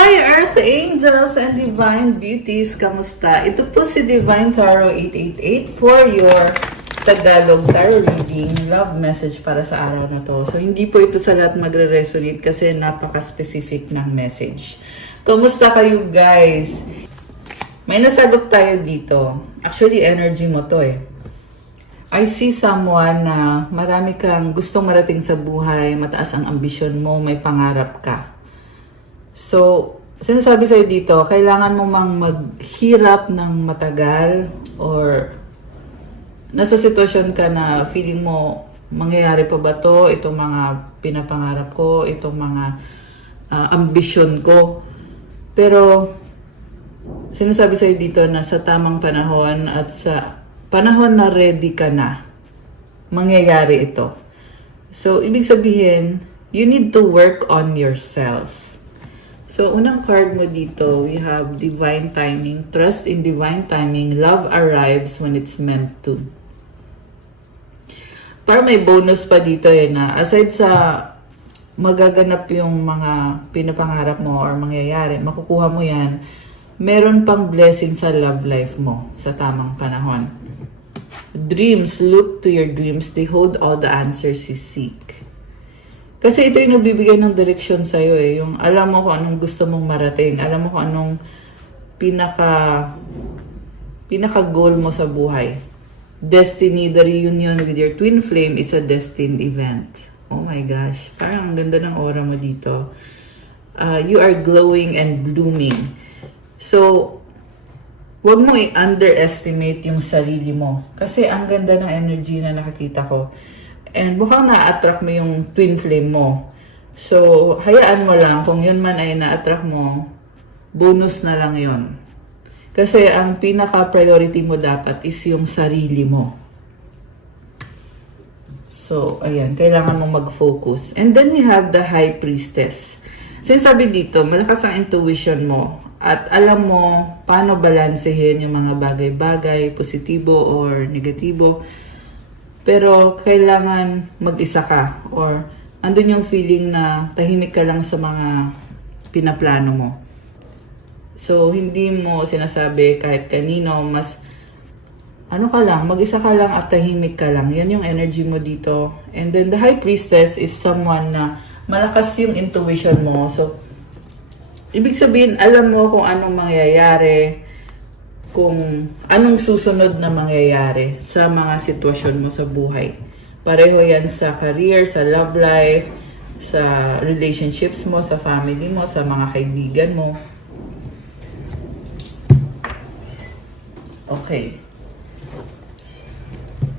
Hi, Earth Angels and Divine Beauties! Kamusta? Ito po si Divine Tarot 888 for your Tagalog Tarot Reading Love Message para sa araw na to. So, hindi po ito sa lahat magre-resonate kasi napaka-specific ng message. Kamusta kayo, guys? May nasagot tayo dito. Actually, energy mo to eh. I see someone na marami kang gustong marating sa buhay, mataas ang ambisyon mo, may pangarap ka. So, sinasabi sa'yo dito, kailangan mo mang maghirap ng matagal or nasa sitwasyon ka na feeling mo, mangyayari pa ba to? Itong mga pinapangarap ko, itong mga ambisyon ko. Pero, sinasabi sa'yo dito na sa tamang panahon at sa panahon na ready ka na, mangyayari ito. So, ibig sabihin, you need to work on yourself. So, unang card mo dito, we have divine timing. Trust in divine timing. Love arrives when it's meant to. Para may bonus pa dito eh na aside sa magaganap yung mga pinapangarap mo or mangyayari, makukuha mo yan, meron pang blessing sa love life mo sa tamang panahon. Dreams, look to your dreams. They hold all the answers you seek. Kasi ito yung nagbibigay ng direksyon sa'yo eh. Yung alam mo kung anong gusto mong marating. Alam mo kung anong pinaka-goal mo sa buhay. Destiny, the reunion with your twin flame is a destined event. Oh my gosh. Parang ang ganda ng aura mo dito. You are glowing and blooming. So, wag mo i-underestimate yung sarili mo. Kasi ang ganda ng energy na nakakita ko. And mukhang na-attract mo yung twin flame mo. So, hayaan mo lang. Kung yun man ay na-attract mo, bonus na lang yun. Kasi ang pinaka-priority mo dapat is yung sarili mo. So, ayan. Kailangan mong mag-focus. And then you have the High Priestess. Sinasabi dito, malakas ang intuition mo. At alam mo paano balansehin yung mga bagay-bagay, positibo or negatibo. Pero kailangan mag-isa ka or andun yung feeling na tahimik ka lang sa mga pinaplano mo. So, hindi mo sinasabi kahit kanino, mas ano ka lang, mag-isa ka lang at tahimik ka lang. Yan yung energy mo dito. And then the High Priestess is someone na malakas yung intuition mo. So, ibig sabihin, alam mo kung anong mangyayari, kung anong susunod na mangyayari sa mga sitwasyon mo sa buhay. Pareho yan sa career, sa love life, sa relationships mo, sa family mo, sa mga kaibigan mo. Okay.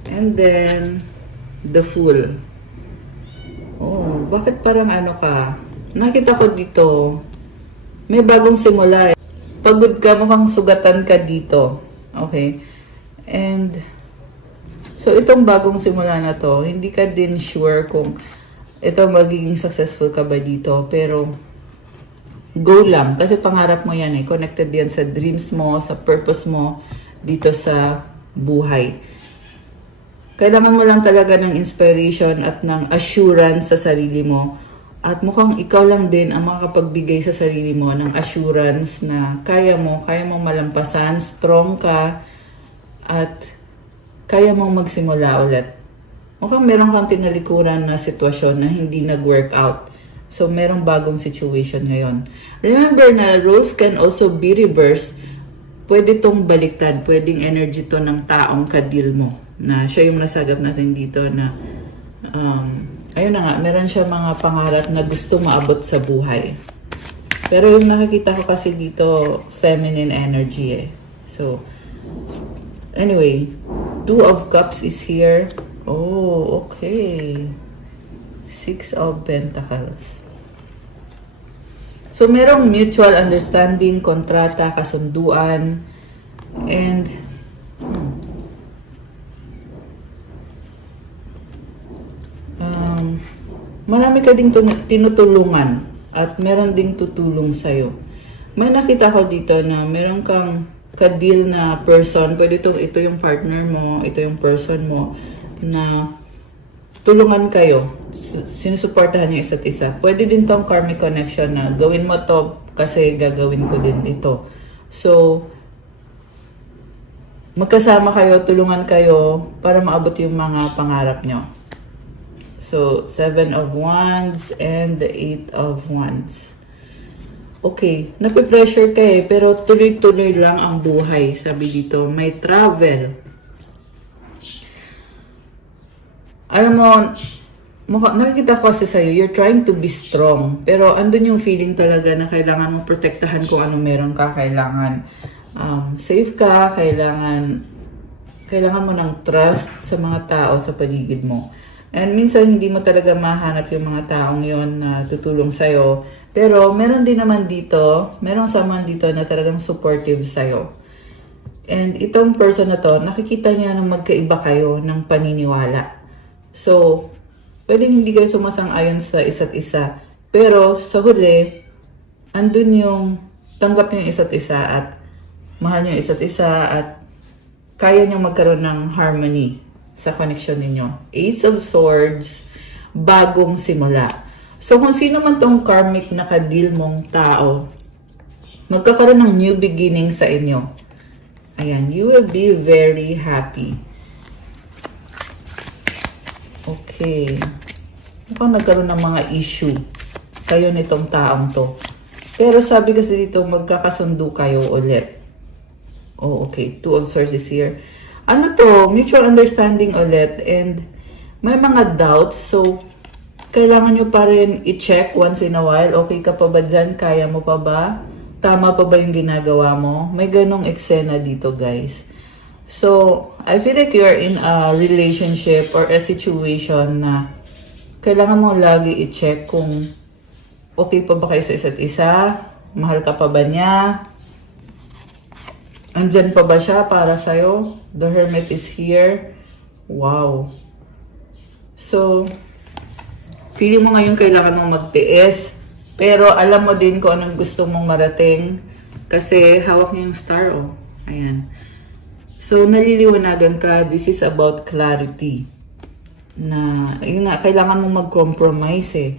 And then, the Fool. Oh, bakit parang ano ka? Nakita ko dito, may bagong simula eh. Pagod ka, mukhang sugatan ka dito. Okay? And, so itong bagong simula na to, hindi ka din sure kung ito magiging successful ka ba dito. Pero, go lang. Kasi pangarap mo yan eh. Connected yan sa dreams mo, sa purpose mo, dito sa buhay. Kailangan mo lang talaga ng inspiration at ng assurance sa sarili mo. At mukhang ikaw lang din ang makapagbigay sa sarili mo ng assurance na kaya mo malampasan, strong ka, at kaya mong magsimula ulit. Mukhang meron kang tinalikuran na sitwasyon na hindi nag-work out. So, merong bagong situation ngayon. Remember na roles can also be reversed. Pwede tong baliktad. Pwedeng energy to ng taong kadil mo. Na siya yung nasagap natin dito na ayun na nga, meron siya mga pangarap na gusto maabot sa buhay. Pero yung nakikita ko kasi dito, feminine energy eh. So, anyway, Two of Cups is here. Oh, okay. Six of Pentacles. So, merong mutual understanding, kontrata, kasunduan, and marami ka ding tinutulungan at meron ding tutulong sa'yo. May nakita ko dito na meron kang ka-deal na person. Pwede ito yung partner mo, ito yung person mo na tulungan kayo. Sinusuportahan yung isa't isa. Pwede din tong karmic connection na gawin mo to kasi gagawin ko din ito. So, magkasama kayo, tulungan kayo para maabot yung mga pangarap nyo. So, 7 of Wands and the 8 of Wands. Okay, nape-pressure ka pero tuloy-tuloy lang ang buhay. Sabi dito, may travel. Alam mo, nakikita ko kasi sa'yo, you're trying to be strong. Pero andun yung feeling talaga na kailangan mong protektahan kung ano meron ka. Kailangan safe ka, kailangan mo ng trust sa mga tao sa paligid mo. And minsan hindi mo talaga mahanap yung mga taong yon na tutulong sa'yo. Pero meron din naman dito, merong someone dito na talagang supportive sa'yo. And itong person na to, nakikita niya na magkaiba kayo ng paniniwala. So, pwedeng hindi kayo sumasang-ayon sa isa't isa. Pero sa huli, andun yung tanggap yung isa't isa at mahal yung isa't isa at kaya nyo magkaroon ng harmony sa connection ninyo. Ace of Swords, bagong simula. So, kung sino man tong karmic na ka-deal mong tao, magkakaroon ng new beginning sa inyo. Ayan, you will be very happy. Okay. Mukhang nagkaroon ng mga issue kayo nitong taong to. Pero sabi kasi dito, magkakasundo kayo ulit. Oh, okay. 2 of Swords is here. Ano to? Mutual understanding ulit. And may mga doubts. So, kailangan nyo pa rin i-check once in a while. Okay ka pa ba dyan? Kaya mo pa ba? Tama pa ba yung ginagawa mo? May ganong eksena dito, guys. So, I feel like you're in a relationship or a situation na kailangan mo lagi i-check kung okay pa ba kayo sa isa't isa, mahal ka pa ba niya, andyan pa ba siya para sa'yo. The Hermit is here. Wow. So, feeling mo ngayon kailangan mong magtiis, pero alam mo din kung anong gusto mong marating kasi hawak niya yung star, oh. Ayan. So, naliliwanagan ka, this is about clarity. Na, yun nga, kailangan mong mag-compromise eh.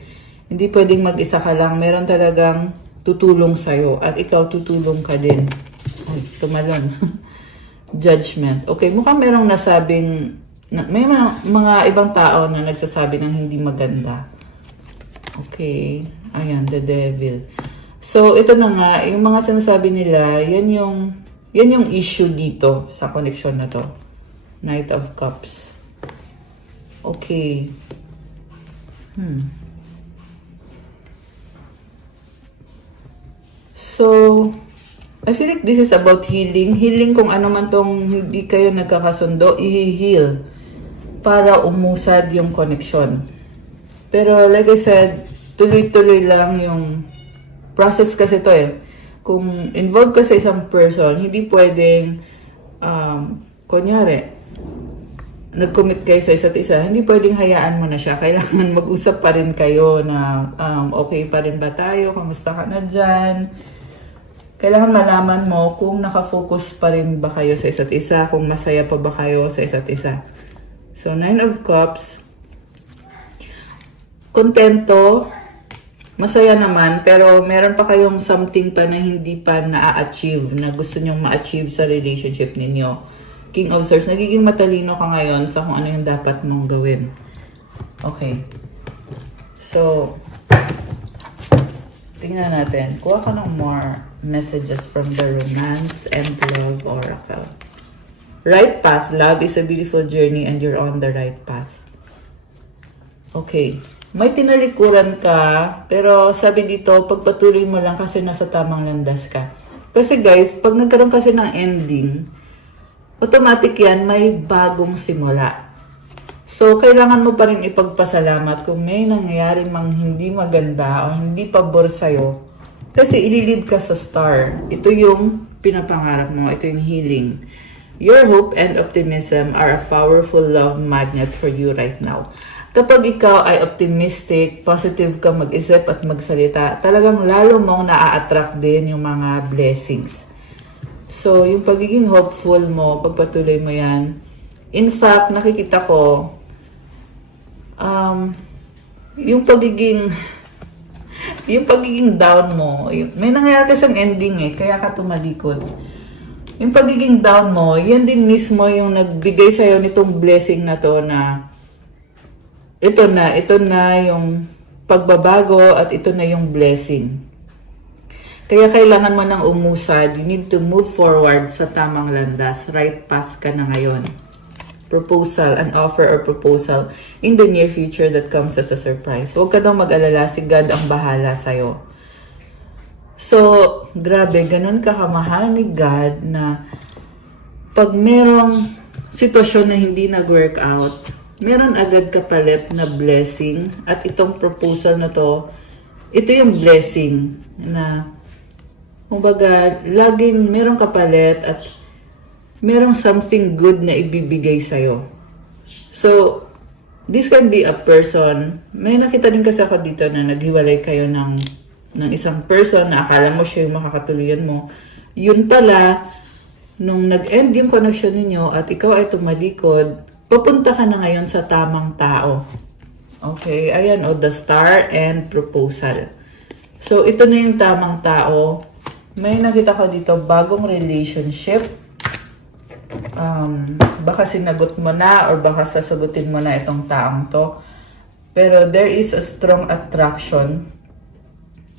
Hindi pwedeng mag-isa ka lang. Meron talagang tutulong sa'yo. At ikaw tutulong ka din. Ay, tumalon. Judgment. Okay, mukhang merong nasabing, may mga ibang tao na nagsasabi ng hindi maganda. Okay. Ayan, the devil. So, ito na nga, yung mga sinasabi nila, yan yung issue dito sa connection na to. Knight of Cups. Okay. So, I feel like this is about healing. Healing kung ano man tong hindi kayo nagkakasundo, i-heal para umusad yung connection. Pero like I said, tuloy-tuloy lang yung process kasi to eh. Kung involved ka sa isang person, hindi pwedeng, kunyari, nag-commit kayo sa isa't isa, hindi pwedeng hayaan mo na siya. Kailangan mag-usap pa rin kayo na, okay pa rin ba tayo? Kamusta ka na dyan? Kailangan malaman mo kung nakafocus pa rin ba kayo sa isa't isa, kung masaya pa ba kayo sa isa't isa. So, 9 of Cups, kontento, masaya naman, pero meron pa kayong something pa na hindi pa na-achieve, na gusto nyong ma-achieve sa relationship ninyo. King of Swords, nagiging matalino ka ngayon sa kung ano yung dapat mong gawin. Okay. So, tingnan natin. Kuha ka ng more messages from the Romance and Love Oracle. Right path. Love is a beautiful journey and you're on the right path. Okay. May tinalikuran ka, pero sabi dito, pagpatuloy mo lang kasi nasa tamang landas ka. Kasi guys, pag nagkaroon kasi ng ending, automatic yan, may bagong simula. So, kailangan mo pa rin ipagpasalamat kung may nangyayari mang hindi maganda o hindi pabor sa'yo. Kasi ililid ka sa star. Ito yung pinapangarap mo. Ito yung healing. Your hope and optimism are a powerful love magnet for you right now. Kapag ikaw ay optimistic, positive ka mag-isip at magsalita, talagang lalo mong na-attract din yung mga blessings. So, yung pagiging hopeful mo, pagpatuloy mo yan. In fact, nakikita ko, yung pagiging Yung pagiging down mo, may nangyayari kasing ending eh, kaya ka tumalikod. Yung pagiging down mo, yan din mismo yung nagbigay sa'yo nitong blessing na to na ito na yung pagbabago at ito na yung blessing. Kaya kailangan mo nang umusad, you need to move forward sa tamang landas, right path ka na ngayon. Proposal, an offer or proposal in the near future that comes as a surprise. Huwag ka daw mag-alala, si God ang bahala sa'yo. So, grabe, ganun ka kamahal ni God na pag merong sitwasyon na hindi nag-work out, meron agad kapalit na blessing at itong proposal na to, ito yung blessing na kumbaga, laging merong kapalit at merong something good na ibibigay sa'yo. So, this can be a person. May nakita din kasi ako dito na naghiwalay kayo ng isang person na akala mo siya yung makakatuluyan mo. Yun pala, nung nag-end yung connection ninyo at ikaw ay tumalikod, papunta ka na ngayon sa tamang tao. Okay, ayan the star and proposal. So, ito na yung tamang tao. May nakita ko dito, bagong relationship. Baka sinagot mo na or baka sasagutin mo na itong taong to. Pero there is a strong attraction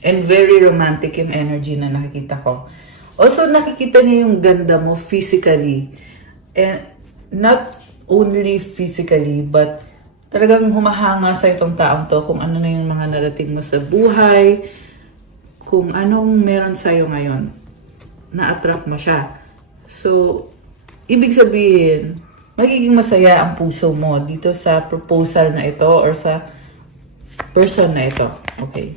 and very romantic yung energy na nakikita ko. Also, nakikita niya yung ganda mo physically. And not only physically, but talagang humahanga sa itong taong to kung ano na yung mga narating mo sa buhay, kung anong meron sa'yo ngayon. Na-attract mo siya. So, ibig sabihin, magiging masaya ang puso mo dito sa proposal na ito or sa person na ito. Okay.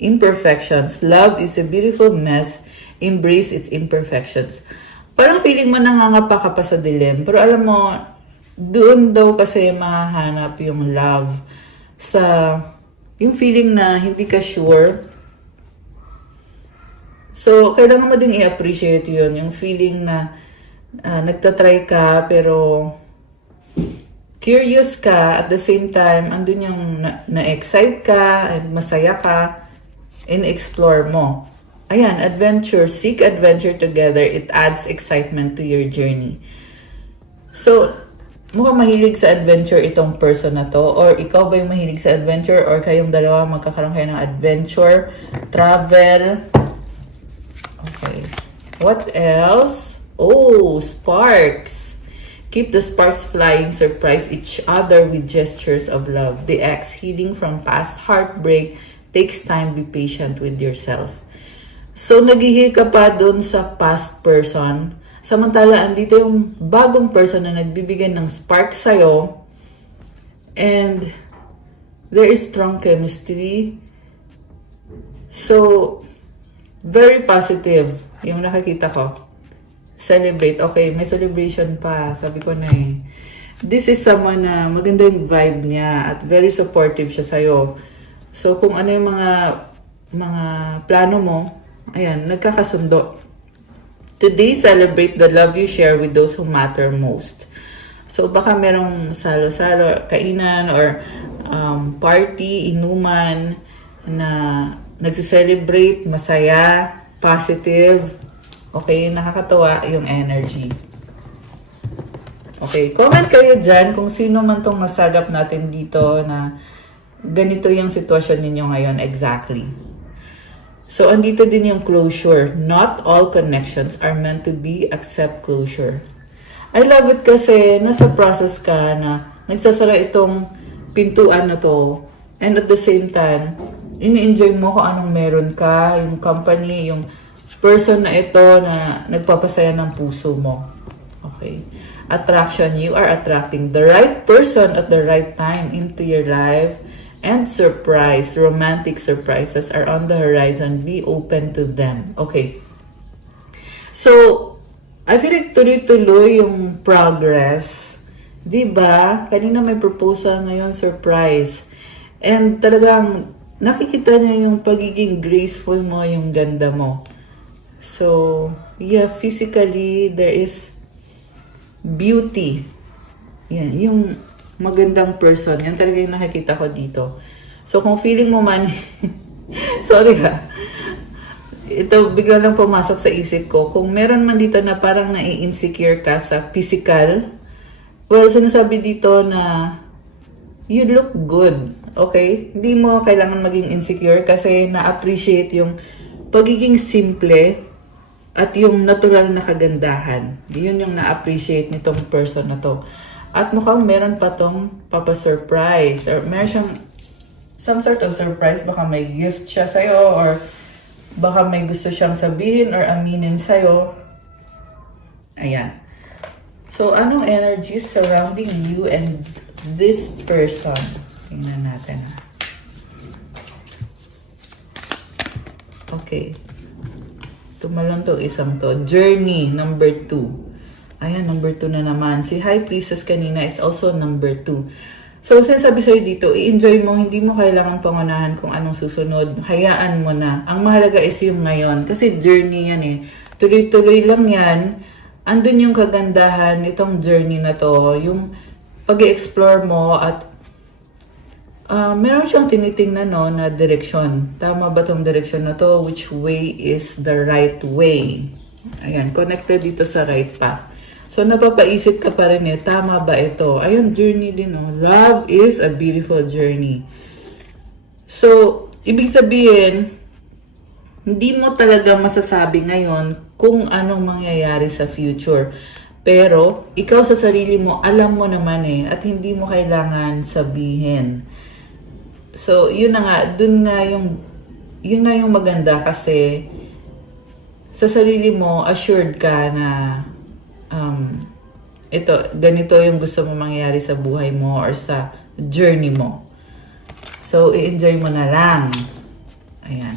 Imperfections. Love is a beautiful mess. Embrace its imperfections. Parang feeling mo nangangapa ka pa sa dilim. Pero alam mo, doon daw kasi mahanap yung love sa yung feeling na hindi ka sure. So, kailangan mo din i-appreciate yun. Yung feeling na nagtatry ka pero curious ka at the same time andun yung na-excite ka and masaya ka in-explore mo. Ayan, adventure. Seek adventure together. It adds excitement to your journey. So, mukhang mahilig sa adventure itong person na to or ikaw ba yung mahilig sa adventure or kayong dalawa magkakaroon kayo ng adventure, travel. Okay. What else? Oh, sparks. Keep the sparks flying. Surprise each other with gestures of love. The ex healing from past heartbreak takes time. Be patient with yourself. So, naghihil ka pa dun sa past person. Samantala, andito yung bagong person na nagbibigay ng spark sa'yo. And there is strong chemistry. So, very positive yung nakikita ko. Celebrate. Okay, may celebration pa. Sabi ko na eh. This is someone na maganda yung vibe niya at very supportive siya sa'yo. So, kung ano yung mga plano mo, ayan, nagkakasundo. Today, celebrate the love you share with those who matter most. So, baka merong salo-salo, kainan, or party, inuman, na nagsiselebrate, masaya, positive. Okay, nakakatawa yung energy. Okay, comment kayo dyan kung sino man tong nasagap natin dito na ganito yung sitwasyon ninyo ngayon exactly. So, andito din yung closure. Not all connections are meant to be accept closure. I love it kasi nasa process ka na nagsasara itong pintuan na to. And at the same time, ini-enjoy mo kung anong meron ka, yung company, yung person na ito na nagpapasaya ng puso mo. Okay. Attraction. You are attracting the right person at the right time into your life. And surprise. Romantic surprises are on the horizon. Be open to them. Okay. So, I feel like tuloy-tuloy yung progress. Diba? Kanina may proposal, ngayon surprise. And talagang nakikita niya yung pagiging graceful mo, yung ganda mo. So, yeah, physically, there is beauty. Yan, yung magandang person. Yan talaga yung nakikita ko dito. So, kung feeling mo man, Sorry ha. Ito bigla lang pumasok sa isip ko. Kung meron man dito na parang nai-insecure ka sa physical, well, sinasabi dito na you look good. Okay? Hindi mo kailangan maging insecure kasi na-appreciate yung pagiging simple at yung natural na kagandahan. Yun yung na-appreciate nitong person na to. At mukhang meron pa tong papa-surprise or meron siyang some sort of surprise. Baka may gift siya sa'yo or baka may gusto siyang sabihin or aminin sa'yo. Ayan. So, anong energies surrounding you and this person? Tingnan natin. Okay. Tumalon to isang to. Journey, number 2. Ayan, number 2 na naman. Si High Priestess kanina is also number 2. So, sinasabi sa'yo dito, i-enjoy mo, hindi mo kailangan pangunahan kung anong susunod. Hayaan mo na. Ang mahalaga is yung ngayon. Kasi journey yan eh. Tuloy-tuloy lang yan. Andun yung kagandahan nitong journey na to. Yung pag-explore mo at meron siyang tinitingnan no, na direksyon. Tama ba tong direksyon na to? Which way is the right way? Ayan, connected dito sa right path. So, napapaisip ka pa rin eh, tama ba ito? Ayun, journey din, no? Love is a beautiful journey. So, ibig sabihin, hindi mo talaga masasabi ngayon kung anong mangyayari sa future. Pero, ikaw sa sarili mo, alam mo naman eh, at hindi mo kailangan sabihin. So, yun na nga, yun nga yung maganda kasi sa sarili mo, assured ka na ganito yung gusto mo mangyari sa buhay mo or sa journey mo. So, i-enjoy mo na lang. Ayan.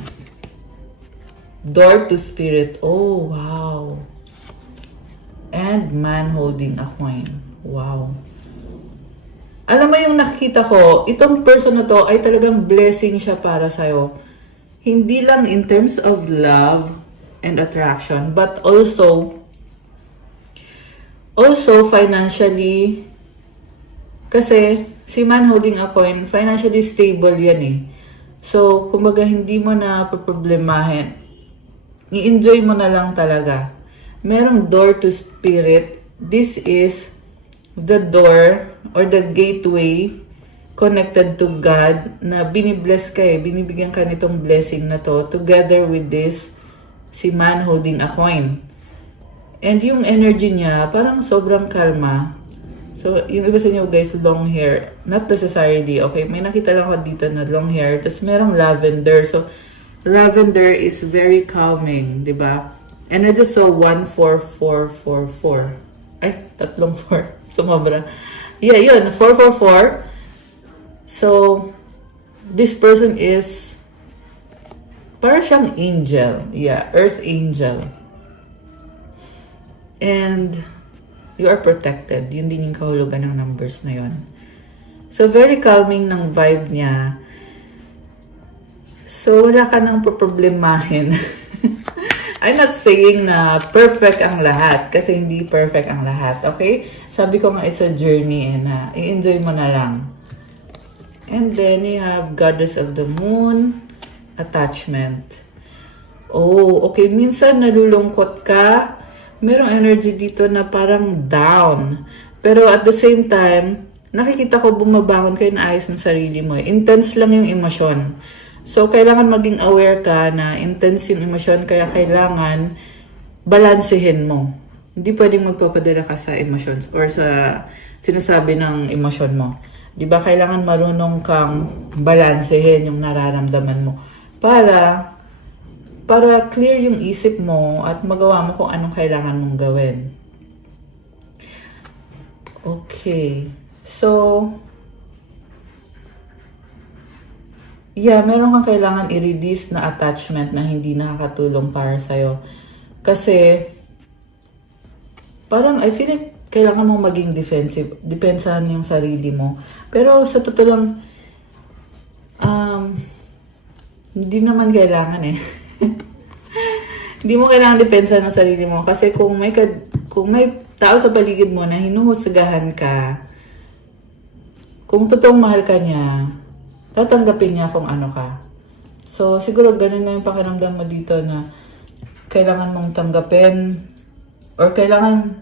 Door to spirit. Oh, wow. And man holding a coin. Wow. Alam mo yung nakikita ko, itong person na to ay talagang blessing siya para sa'yo. Hindi lang in terms of love and attraction, but also financially, kasi si man holding a coin, financially stable yan eh. So, kumbaga hindi mo na problemahin. I-enjoy mo na lang talaga. Merong door to spirit. This is the door or the gateway connected to God na binibless ka eh. Binibigyan ka nitong blessing na to together with this si man holding a coin. And yung energy niya, parang sobrang kalma. So, yung iba sa inyo guys, long hair. Not necessarily, okay? May nakita lang ako dito na long hair. Tapos merong lavender. So, lavender is very calming, di ba? And I just saw 14444. Ay, tatlong 4. Sumobra. Yeah, yun. 444. So, this person is parang siyang angel. Yeah, earth angel. And you are protected. Yun din yung kahulugan ng numbers na yun. So, very calming ng vibe niya. So, wala ka nang problemahin. I'm not saying na perfect ang lahat kasi hindi perfect ang lahat, okay? Sabi ko nga it's a journey and i-enjoy mo na lang. And then you have Goddess of the Moon, attachment. Oh, okay. Minsan nalulungkot ka. Merong energy dito na parang down. Pero at the same time, nakikita ko bumabangon kayo na ayos mo sarili mo. Intense lang yung emosyon. So, kailangan maging aware ka na intense yung emosyon, kaya kailangan balansehin mo. Hindi pwedeng magpapadala ka sa emotions or sa sinasabi ng emosyon mo. Di ba kailangan marunong kang balansehin yung nararamdaman mo para clear yung isip mo at magawa mo kung anong kailangan mong gawin. Okay. So, yeah, meron kang kailangan i-release na attachment na hindi nakakatulong para sa'yo. Kasi, parang I feel like kailangan mong maging defensive. Depensahan yung sarili mo. Pero sa totoo lang, hindi naman kailangan eh. Hindi mo kailangan depensahan ng sarili mo. Kasi kung may tao sa paligid mo na hinuhusgahan ka, kung totoong mahal ka niya, tatanggapin niya kung ano ka. So, siguro ganun na yung pakiramdam mo dito na kailangan mong tanggapin or kailangan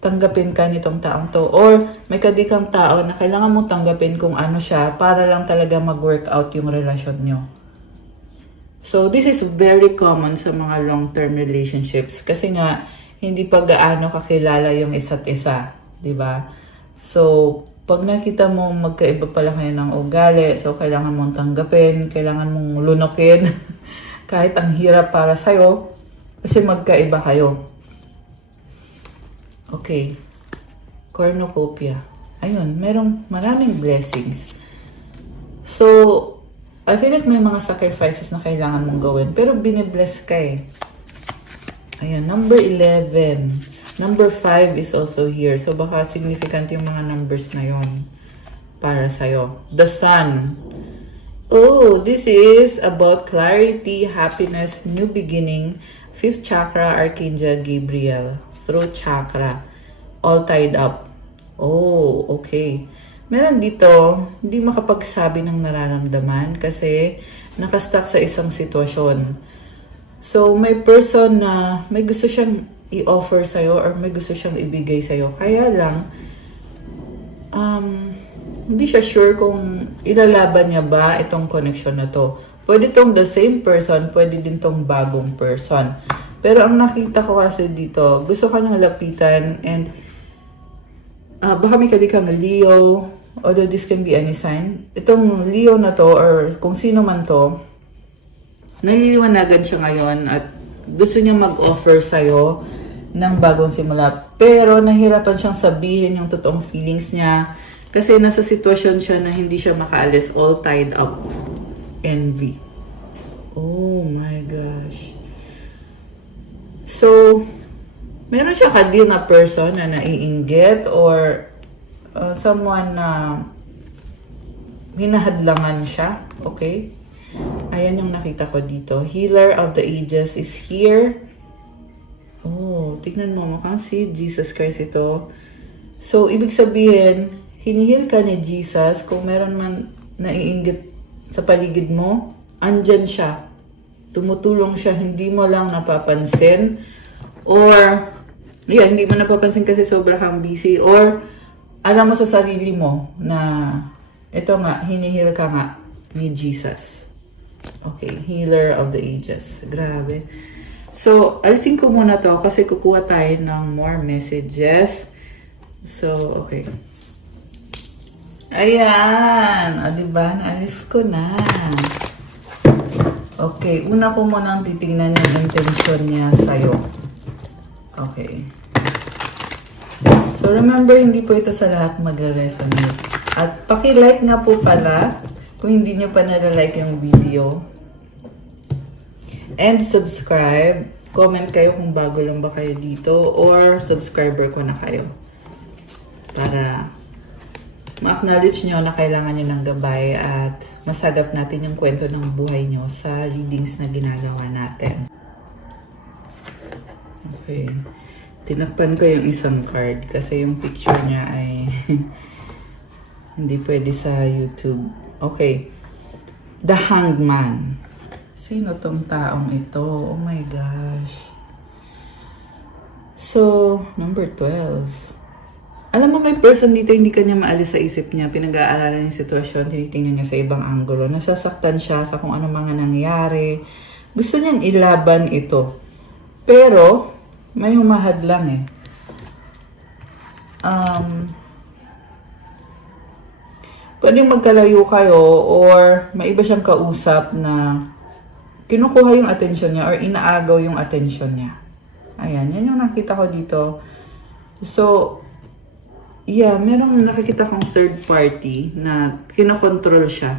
tanggapin ka nitong taong to. Or may kadikang tao na kailangan mong tanggapin kung ano siya para lang talaga mag-work out yung relasyon nyo. So, this is very common sa mga long-term relationships kasi nga, hindi pa gaano kakilala yung isa't isa, di ba? So, pag nakita mo magkaiba pala kayo ng ugali, so kailangan mong tanggapin, kailangan mong lunukin, kahit ang hirap para sa'yo, kasi magkaiba kayo. Okay. Cornucopia. Ayun, maraming blessings. So, I feel like may mga sacrifices na kailangan mong gawin, pero binibless ka eh. Ayun, number 11. Number 5 is also here. So, baka significant yung mga numbers na yon para sa'yo. The Sun. Oh, this is about clarity, happiness, new beginning. 5th chakra, Archangel Gabriel. Throat chakra. All tied up. Oh, okay. Meron dito, hindi makapagsabi ng nararamdaman kasi nakastuck sa isang sitwasyon. So, may person na may gusto siyang i-offer sa'yo or may gusto siyang ibigay sa'yo. Kaya lang, hindi siya sure kung ilalaban niya ba itong connection na to. Pwede tong the same person, pwede din tong bagong person. Pero ang nakita ko kasi dito, gusto ka niyang lapitan and baka may kadikang Leo, although this can be any sign. Itong Leo na to or kung sino man to, naliliwanagan siya ngayon at gusto niya mag-offer sa'yo ng bagong simula. Pero nahirapan siyang sabihin yung totoong feelings niya kasi nasa sitwasyon siya na hindi siya makaalis, all tied up. Envy. Oh my gosh. So, meron siya ka-deal na person na naiinggit or someone na hinahadlangan siya. Okay? Ayan yung nakita ko dito. Healer of the ages is here. Oh, tignan mo, mukhang si Jesus Christ ito. So, ibig sabihin, hinihil ka ni Jesus. Kung meron man naiinggit sa paligid mo, andyan siya. Tumutulong siya, hindi mo lang napapansin. Or, hindi mo napapansin kasi sobrang busy. Or, alam mo sa sarili mo na ito nga, hinihil ka nga ni Jesus. Okay, healer of the ages. Grabe. So, alisin ko muna to kasi kukuha tayo ng more messages. So, okay. Ayan! O, diba? Naalis ko na. Okay, una ko munang titignan yung intention niya sa'yo. Okay. So, remember, hindi po ito sa lahat mag-resonate. At paki-like nga po pala kung hindi nyo pa nala-like yung video. And subscribe. Comment kayo kung bago lang ba kayo dito or subscriber ko na kayo. Para ma-acknowledge nyo na kailangan nyo ng gabay at masagap natin yung kwento ng buhay nyo sa readings na ginagawa natin. Okay. Tinakpan ko yung isang card kasi yung picture niya ay hindi pwede sa YouTube. Okay. The Hanged Man. Sino tong taong ito? Oh my gosh. So, number 12. Alam mo, may person dito hindi kanya maalis sa isip niya. Pinag-aaralan yung sitwasyon, tinitingnan niya sa ibang anggulo. Nasasaktan siya sa kung ano mga nangyari. Gusto niyang ilaban ito. Pero, may humahadlang eh. Pwedeng magkalayo kayo or may iba siyang kausap na kinukuha yung attention niya or inaagaw yung attention niya. Ayan, yan yung nakita ko dito. So, yeah, merong nakikita kong third party na kinokontrol siya.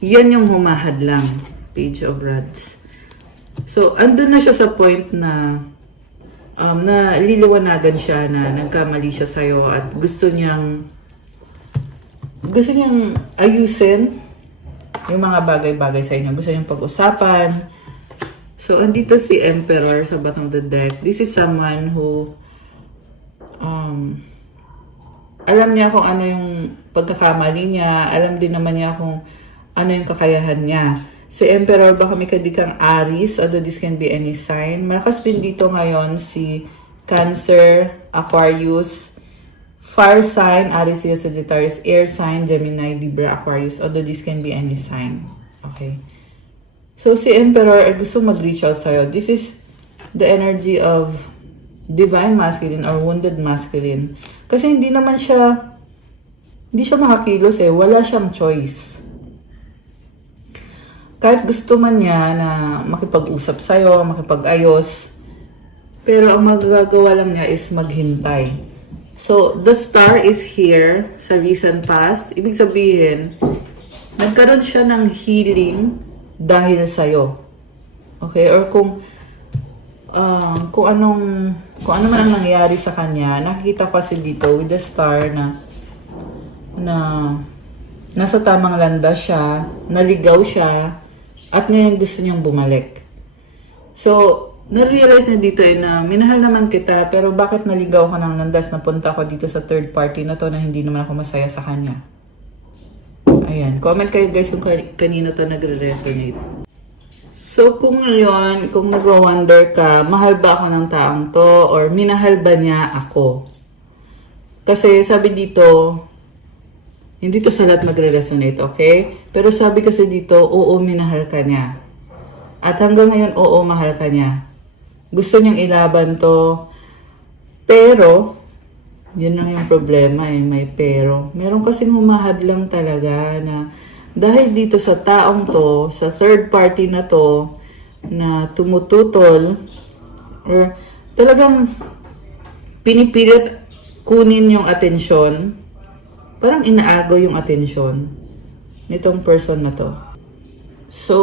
Yan yung humahadlang. Page of Rods. So, andun na siya sa point na na liliwanagan siya na nagkamali siya sa'yo at gusto niyang ayusin yung mga bagay-bagay sa inyo. Gusto niyang pag-usapan. So, andito si Emperor sa bottom of the deck. This is someone who alam niya kung ano yung pagkakamali niya. Alam din naman niya kung ano yung kakayahan niya. Si Emperor, baka may kadikang Aries, although this can be any sign. Malakas din dito ngayon si Cancer, Aquarius, Fire sign, Aries, Leo, Sagittarius, Air sign, Gemini, Libra, Aquarius, although this can be any sign. Okay. So, si Emperor ay gusto mag-reach out sa'yo. This is the energy of divine masculine or wounded masculine. Kasi hindi siya makakilos eh. Wala siyang choice. Kahit gusto man niya na makipag-usap sa'yo, makipag-ayos, pero ang magagawa lang niya is maghintay. So, the star is here sa recent past. Ibig sabihin, nagkaroon siya ng healing dahil sa'yo. Okay? Or kung ano man ang nangyari sa kanya, nakikita ko kasi dito with the star na nasa tamang landas siya, naligaw siya, at ngayon gusto niyang bumalik. So, na-realize na dito na minahal naman kita, pero bakit naligaw ka ng landas na punta ako dito sa third party na to na hindi naman ako masaya sa kanya? Ayan. Comment kayo guys kung kanino to nagre-resonate. So, kung ngayon, kung nag-wonder ka, mahal ba ako ng taong to or minahal ba niya ako? Kasi sabi dito, hindi to sa lahat magre-resonate, okay? Pero sabi kasi dito, oo, minahal ka niya. At hanggang ngayon, oo, mahal ka niya. Gusto niyang ilaban to. Pero, yun lang yung problema eh, may pero. Meron kasing humahad lang talaga na dahil dito sa taong to, sa third party na to, na tumututol, or talagang pinipilit kunin yung atensyon, parang inaagaw yung atensyon nitong person na to. So,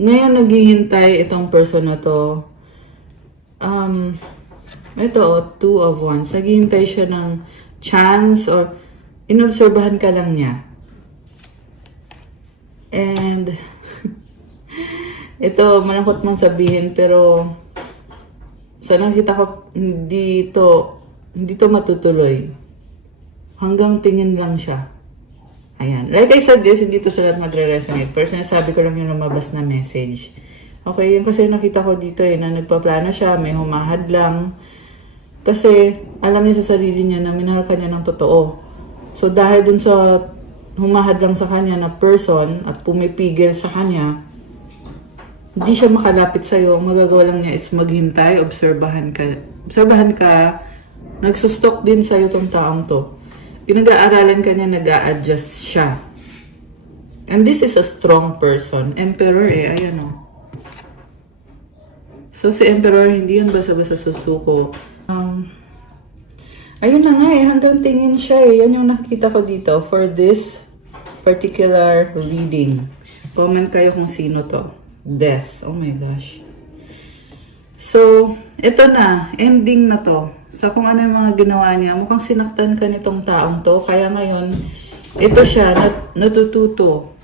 ngayon naghihintay itong person na to. Ito, two of wands. Naghihintay siya ng chance or inobserbahan ka lang niya. And, ito, malangkot man sabihin, pero sa nakita ko, hindi to matutuloy. Hanggang tingin lang siya. Ayan. Like I said, guys, hindi to sa lahat magre-resonate. Pero sinasabi ko lang yung lumabas na message. Okay, yung kasi nakita ko dito na nagpaplano siya, may humahad lang. Kasi alam niya sa sarili niya na minahal ka niya ng totoo. So dahil dun sa humahad lang sa kanya na person at pumipigil sa kanya, hindi siya makalapit sa'yo. Ang magagawa lang niya is maghintay, obserbahan ka, nagsustok din sa'yo tong taong to. Pinag-aaralan ka niya, nag-a-adjust siya. And this is a strong person. Emperor ayan o. So si Emperor, hindi yun basta-basta susuko. Ayun na nga hanggang tingin siya Yan yung nakita ko dito for this particular reading. Comment kayo kung sino to. Death. Oh my gosh. So, ito na. Ending na to. Sa kung ano yung mga ginawa niya, mukhang sinaktan ka nitong taong to. Kaya ngayon, ito siya, natututo.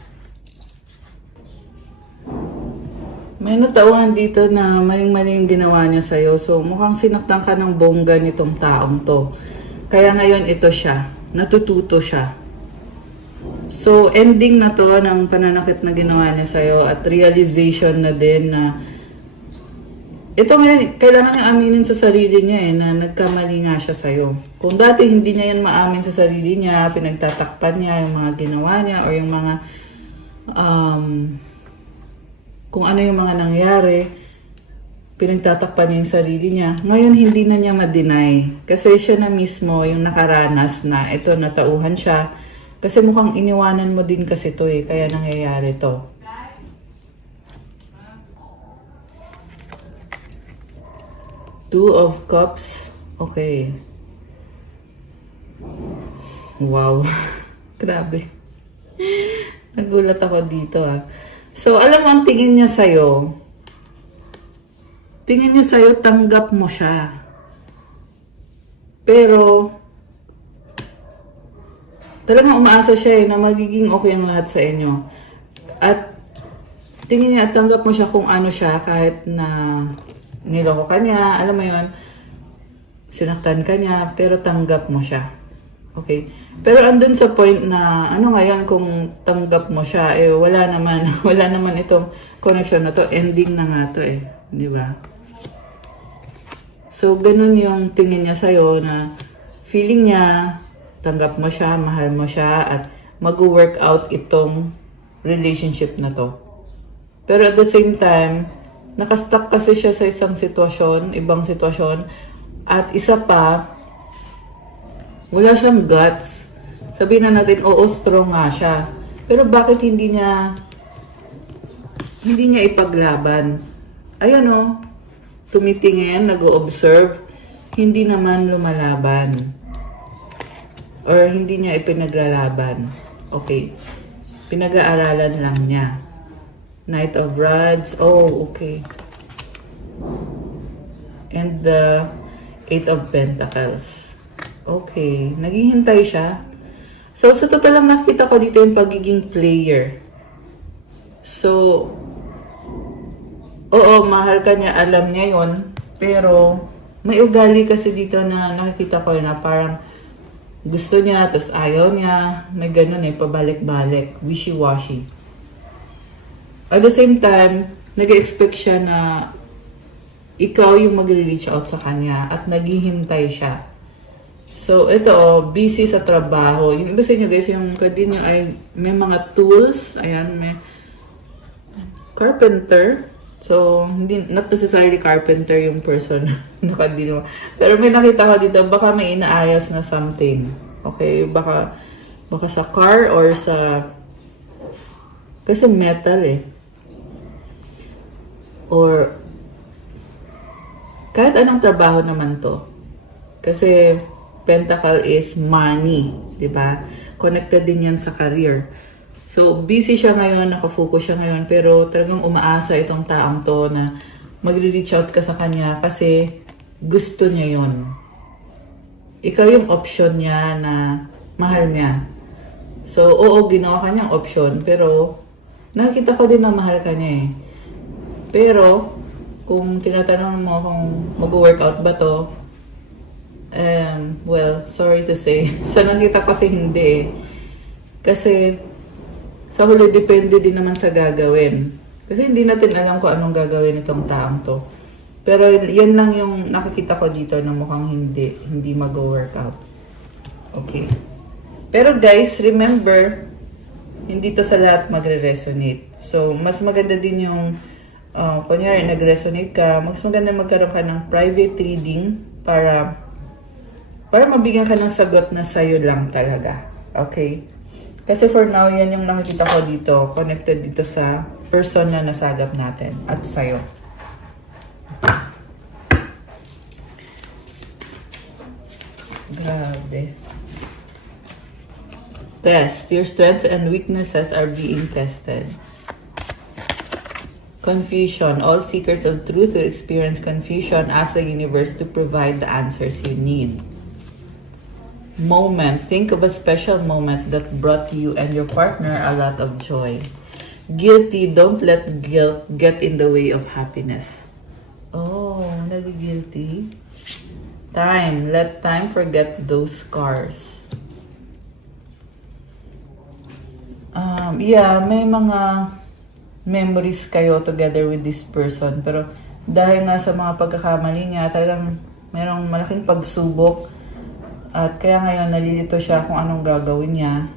May natauhan dito na maling-mali yung ginawa niya sa'yo. So, mukhang sinaktan ka ng bongga nitong taong to. Kaya ngayon, ito siya. Natututo siya. So, ending na to ng pananakit na ginawa niya sa'yo at realization na din na ito ngayon, kailangan niya aminin sa sarili niya na nagkamali nga siya sa'yo. Kung dati hindi niya yan maamin sa sarili niya, pinagtatakpan niya yung mga ginawa niya or yung mga kung ano yung mga nangyari, pinagtatakpan niya yung sarili niya. Ngayon, hindi na niya ma-deny. Kasi siya na mismo yung nakaranas na ito, natauhan siya. Kasi mukhang iniwanan mo din kasi to kaya nangyayari to. Two of Cups. Okay. Wow. Grabe. Nagulat ako dito So, alam mo, ang tingin niya sa'yo, tanggap mo siya. Pero, talagang umaasa siya na magiging okay ang lahat sa inyo. At, tingin niya, tanggap mo siya kung ano siya, kahit na niloko ka niya, alam mo yun, sinaktan ka niya, pero tanggap mo siya. Okay? Pero andun sa point na, ano ngayon kung tanggap mo siya, eh wala naman, wala naman itong connection na to, ending na nga to eh. Di ba? So, ganun yung tingin niya sa'yo na feeling niya, tanggap mo siya, mahal mo siya, at mag-work out itong relationship na to. Pero at the same time, nakastuck kasi siya sa isang sitwasyon, ibang sitwasyon, at isa pa, wala siyang guts. Sabihin na natin, oo, strong nga siya. Pero bakit hindi niya ipaglaban? Ayan o, tumitingin, nag-o-observe, hindi naman lumalaban. Or hindi niya ipinaglalaban. Okay. Pinag-aaralan lang niya. Knight of Rods. Oh, okay. And the Eight of Pentacles. Okay. Naghihintay siya. So, sa totoo lang nakita ko dito yung pagiging player. So, oo, mahal ka niya. Alam niya yon. Pero, may ugali kasi dito na nakikita ko na parang gusto niya, tapos ayaw niya. May ganun eh, pabalik-balik. Wishy-washy. At the same time, nag-expect siya na ikaw yung mag-reach out sa kanya at naghihintay siya. So, ito busy sa trabaho. Yung iba sa inyo guys, yung pwede nyo ay may mga tools. Ayan, may carpenter. So, hindi, not necessarily carpenter yung person na kadino. Pero may nakita ko dito, baka may inaayos na something. Okay? Baka sa car or sa... Kasi metal eh. Or kahit anong trabaho naman to. Kasi Pentacle is money. Diba? Connected din yan sa career. So, busy siya ngayon, nakafocus siya ngayon, pero talagang umaasa itong taong to na magre-reach out ka sa kanya kasi gusto niya yon. Ikaw yung option niya na mahal niya. So, oo, ginawa ka niyang option, pero nakikita ko din na mahal ka niya eh. Pero, kung tinatanong mo kung mag-workout ba to, well, sorry to say, sa nakita ko kasi hindi eh. Kasi, sa huli, depende din naman sa gagawin. Kasi hindi natin alam kung anong gagawin itong taong to. Pero yan lang yung nakikita ko dito na mukhang hindi mag-workout. Okay. Pero guys, remember, hindi to sa lahat magre-resonate. So, mas maganda din yung, kunyari, nag-resonate ka, mas maganda magkaroon ka ng private reading para mabigyan ka ng sagot na sa'yo lang talaga. Okay? Kasi for now, yan yung nakikita ko dito, connected dito sa person na nasagap natin at sa'yo. Grabe. Test. Your strengths and weaknesses are being tested. Confusion. All seekers of truth will experience confusion. Ask the universe to provide the answers you need. Moment. Think of a special moment that brought you and your partner a lot of joy. Guilty. Don't let guilt get in the way of happiness. Oh, nag-guilty. Time. Let time forget those scars. Yeah, may mga memories kayo together with this person. Pero dahil nga sa mga pagkakamali niya, talagang merong malaking pagsubok. At kaya ngayon nalilito siya kung anong gagawin niya.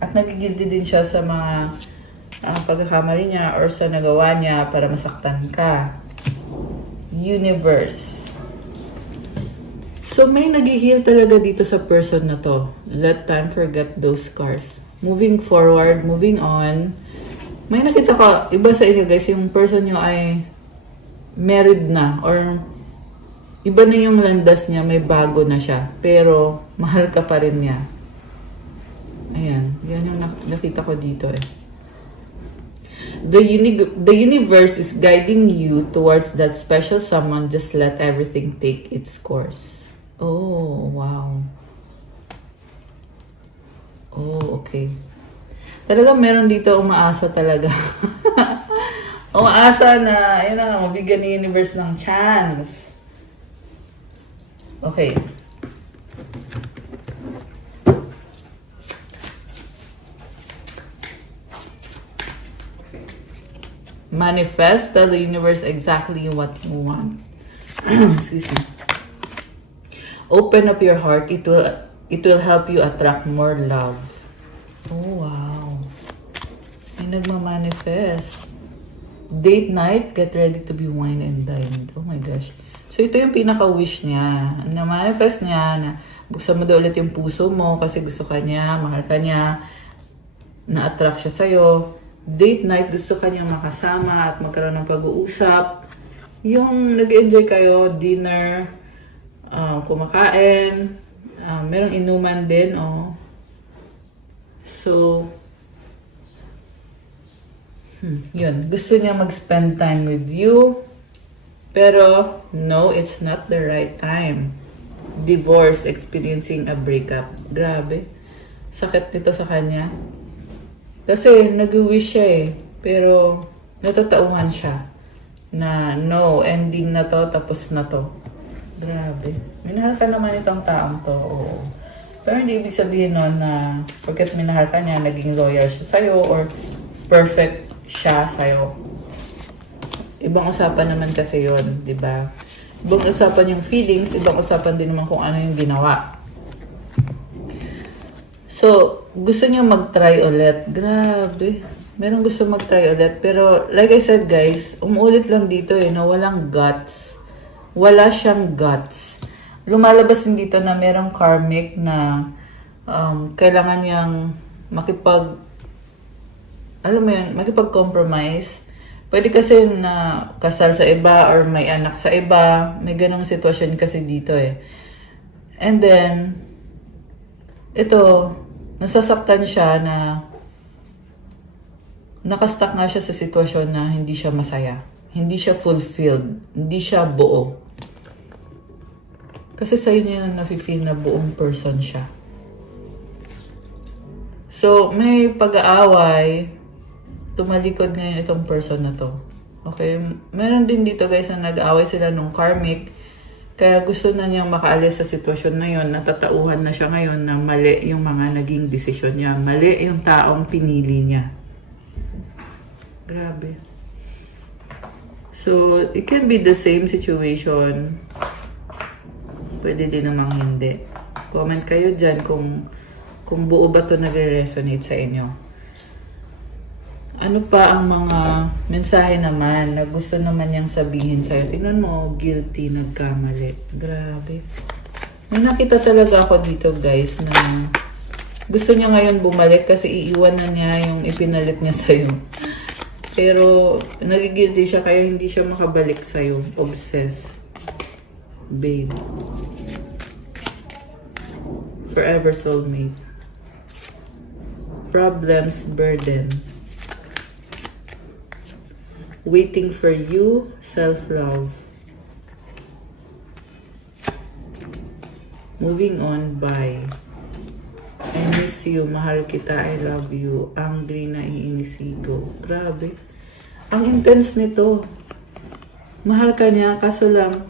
At nagigilty din siya sa mga pagkakamali niya or sa nagawa niya para masaktan ka. Universe. So may nag-heal talaga dito sa person na to. Let time forget those scars. Moving forward, moving on. May nakita ko, iba sa inyo guys, yung person nyo ay married na or iba na yung landas niya, may bago na siya. Pero, mahal ka pa rin niya. Ayan. Yan yung nakita ko dito eh. The universe is guiding you towards that special someone. Just let everything take its course. Oh, wow. Oh, okay. Talaga meron dito umaasa talaga. Umaasa na, ayun na, mabigyan ni universe ng chance. Okay. Manifest, tell the universe exactly what you want. Excuse me. Open up your heart. It will help you attract more love. Oh, wow. May nagmamanifest. Date night, get ready to be wine and dined. Oh my gosh. So, ito yung pinaka-wish niya. Na-manifest niya na buksan mo daw ulit yung puso mo kasi gusto ka niya, mahal ka niya, na-attract siya sa'yo. Date night, gusto ka niya makasama at magkaroon ng pag-uusap. Yung nag-enjoy kayo, dinner, kumakain, merong inuman din, oh. So, yun. Gusto niya mag-spend time with you. Pero, no, it's not the right time. Divorce, experiencing a breakup. Grabe. Sakit nito sa kanya. Kasi, nag-wish siya eh. Pero, natatauhan siya. Na, no, ending na to, tapos na to. Grabe. Minahal ka naman itong taong to. Oo. Pero hindi ibig sabihin nun na pagkat minahal ka niya, naging loyal siya sa'yo or perfect siya sa'yo. Ibang usapan naman kasi yun, di ba? Ibang usapan yung feelings, ibang usapan din naman kung ano yung ginawa. So, gusto niya mag-try ulit. Grabe. Meron gusto mag-try ulit. Pero, like I said guys, umuulit lang dito eh, na walang guts. Wala siyang guts. Lumalabas din dito na merong karmic na kailangan niyang makipag-compromise. Pwede kasi na kasal sa iba or may anak sa iba. May ganong sitwasyon kasi dito eh. And then, ito, nasasaktan siya na nakastuck nga siya sa sitwasyon na hindi siya masaya. Hindi siya fulfilled. Hindi siya buo. Kasi sa'yo niya nafe-feel na buong person siya. So, may pag-aaway. Tumalikod ngayon itong person na to. Okay? Meron din dito guys na nag-aaway sila nung karmic. Kaya gusto na niyang makaalis sa sitwasyon na yun. Natatauhan na siya ngayon na mali yung mga naging desisyon niya. Mali yung taong pinili niya. Grabe. So, it can be the same situation. Pwede din namang hindi. Comment kayo dyan kung buo ba ito nagre-resonate sa inyo. Ano pa ang mga mensahe naman na gusto naman niyang sabihin sa'yo? Tingnan mo, guilty, nagkamali. Grabe. May nakita talaga ako dito guys na gusto niya ngayon bumalik kasi iiwan na niya yung ipinalit niya sa'yo. Pero nagigilty siya kaya hindi siya makabalik sa'yo. Obsessed. Babe. Forever soulmate. Problems, burden. Waiting for you, self-love. Moving on, bye. I miss you, mahal kita, I love you. Angry na iinisigo. Grabe. Ang intense nito. Mahal ka niya, kaso lang,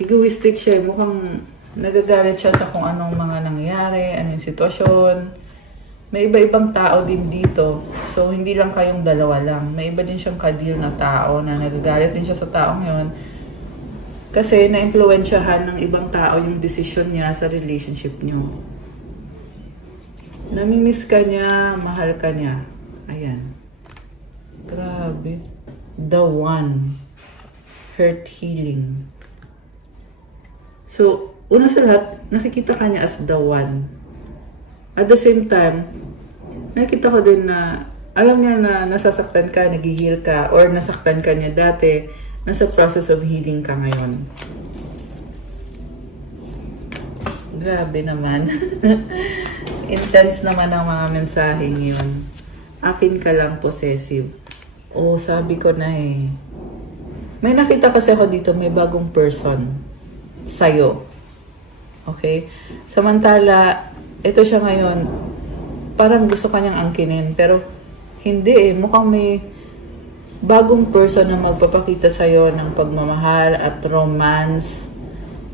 egoistic siya. Mukhang nagagalit siya sa kung anong mga nangyari, anong sitwasyon. May iba-ibang tao din dito. So, hindi lang kayong dalawa lang. May iba din siyang kadil na tao na nagagalit din siya sa taong yun. Kasi na-impluensyahan ng ibang tao yung decision niya sa relationship niyo. Namimiss ka niya, mahal ka niya. Ayan. Grabe. The one. Hurt healing. So, una sa lahat, nakikita ka niya as the one. At the same time, nakita ko din na alam niya na nasasaktan ka, nag-heal ka, or nasaktan ka niya dati, nasa process of healing ka ngayon. Grabe naman. Intense naman ang mga mensaheng yun. Akin ka lang possessive. Oh, sabi ko na eh. May nakita kasi ako dito, may bagong person sa'yo. Okay? Samantala, ito siya ngayon, parang gusto kanyang angkinin, pero hindi eh. Mukhang may bagong person na magpapakita sa'yo ng pagmamahal at romance